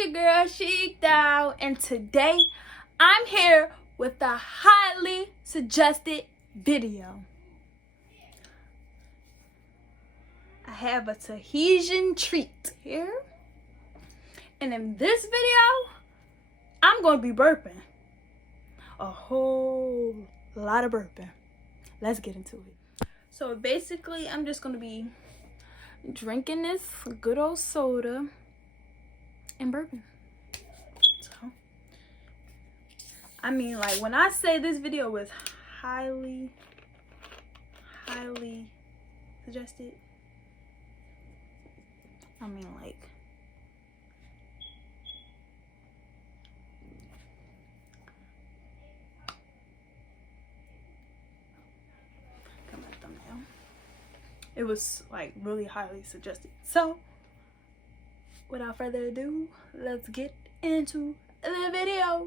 your girl Sheeked Out, and today I'm here with a highly suggested video. I have a Tahitian treat here, and in this video I'm going to be burping. A whole lot of burping. Let's get into it. So basically I'm just going to be drinking this good old soda and burping. So I mean, like, when I say this video was highly suggested, I mean, like, come on, thumbnail. It was like really highly suggested. So without further ado, let's get into the video.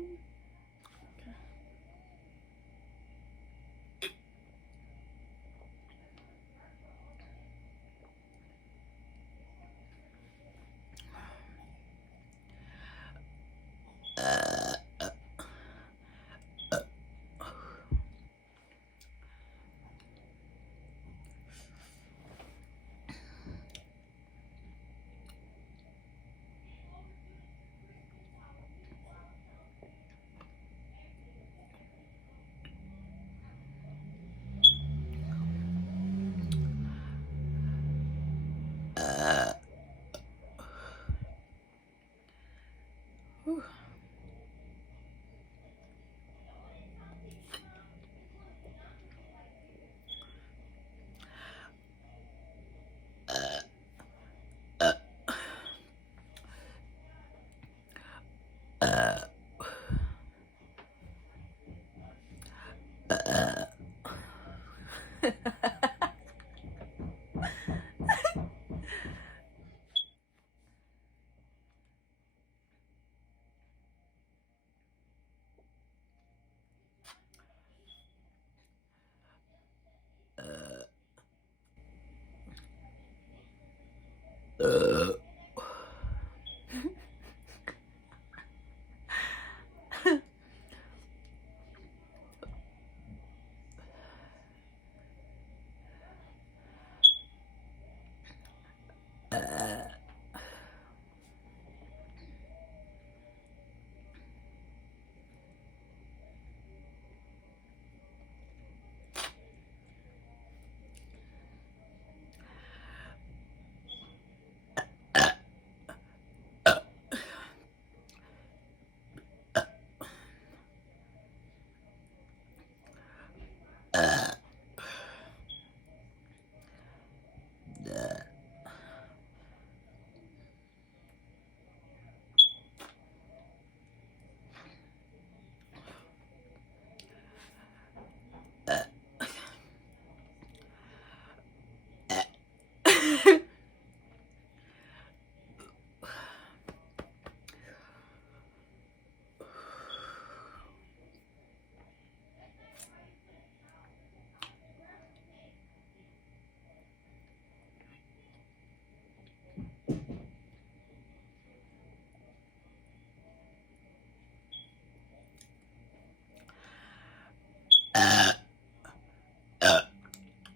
Whew.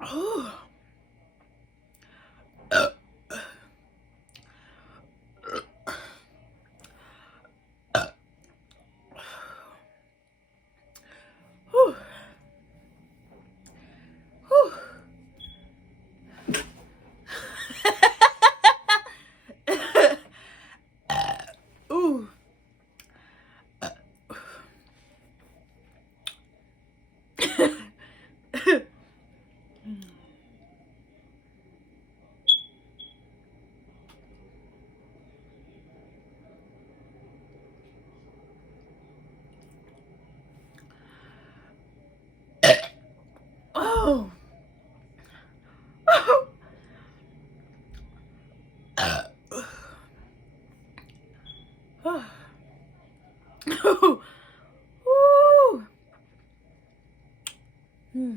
Ooh. Oh. Ooh. Hmm.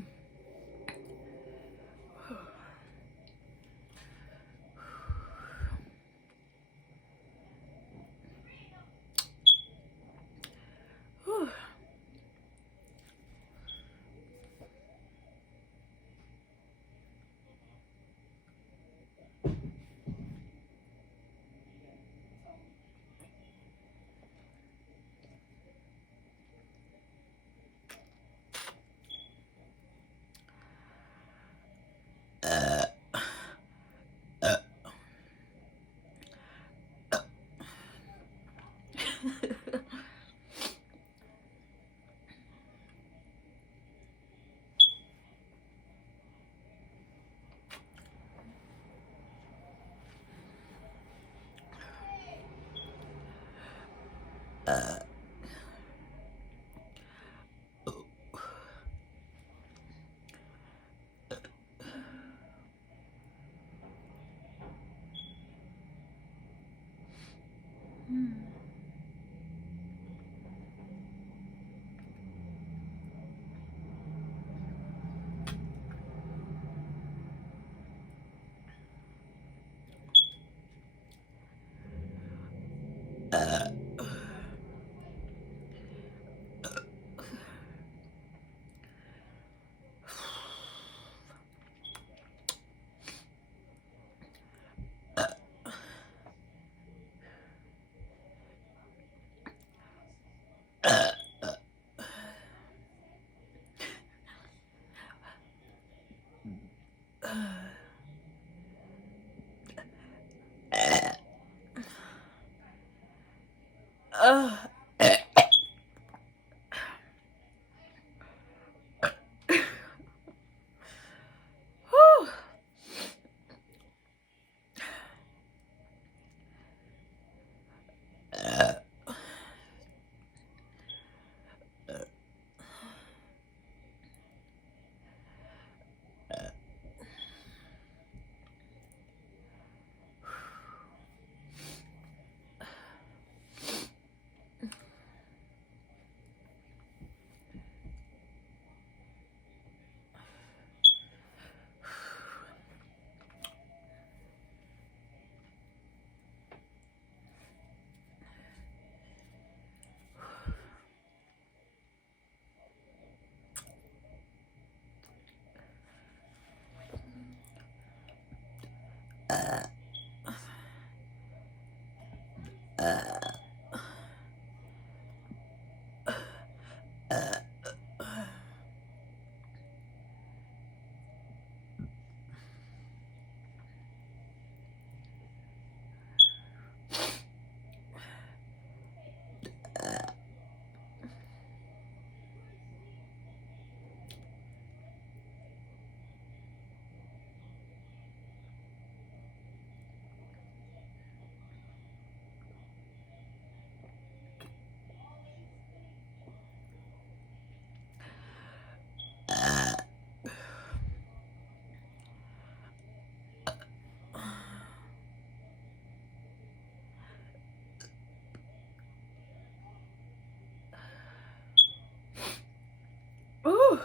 Ooh.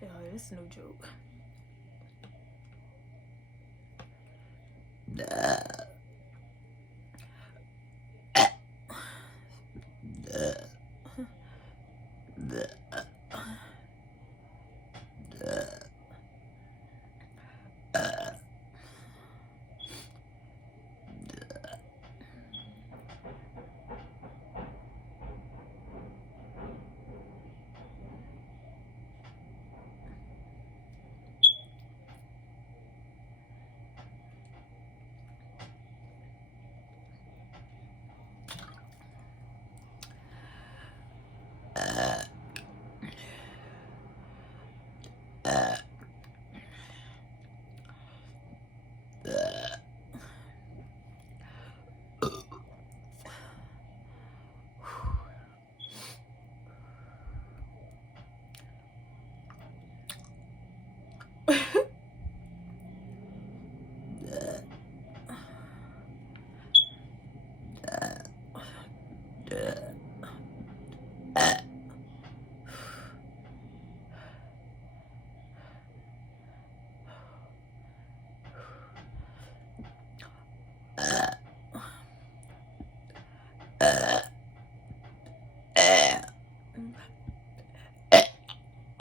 Yo, this is no joke.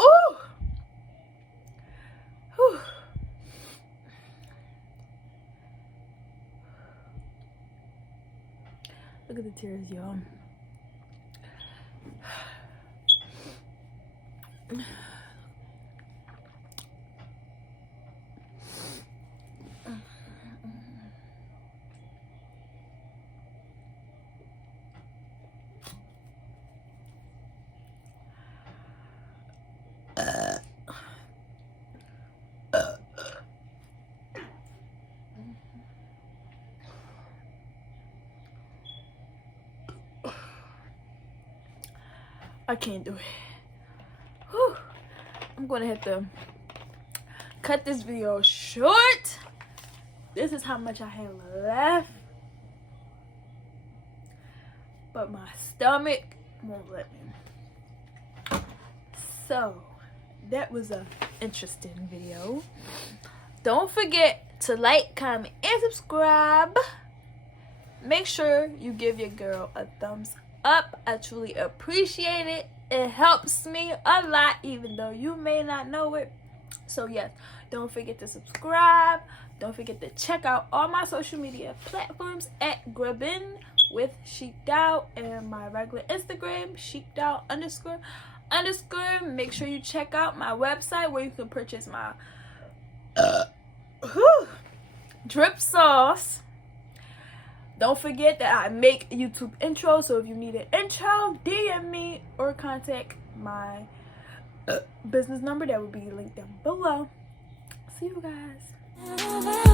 Ooh. Whew. Look at the tears, y'all. I can't do it. Whew. I'm gonna have to cut this video short. This is how much I have left. But my stomach won't let me. So, that was an interesting video. Don't forget to like, comment, and subscribe. Make sure you give your girl a thumbs up. I truly appreciate it. It helps me a lot, even though you may not know it. So yes, don't forget to subscribe. Don't forget to check out all my social media platforms at Grubbin with Sheeked Out, and my regular Instagram, sheekedout__. Make sure you check out my website where you can purchase my drip sauce. Don't forget that I make YouTube intros, so if you need an intro, DM me or contact my business number that will be linked down below. See you guys.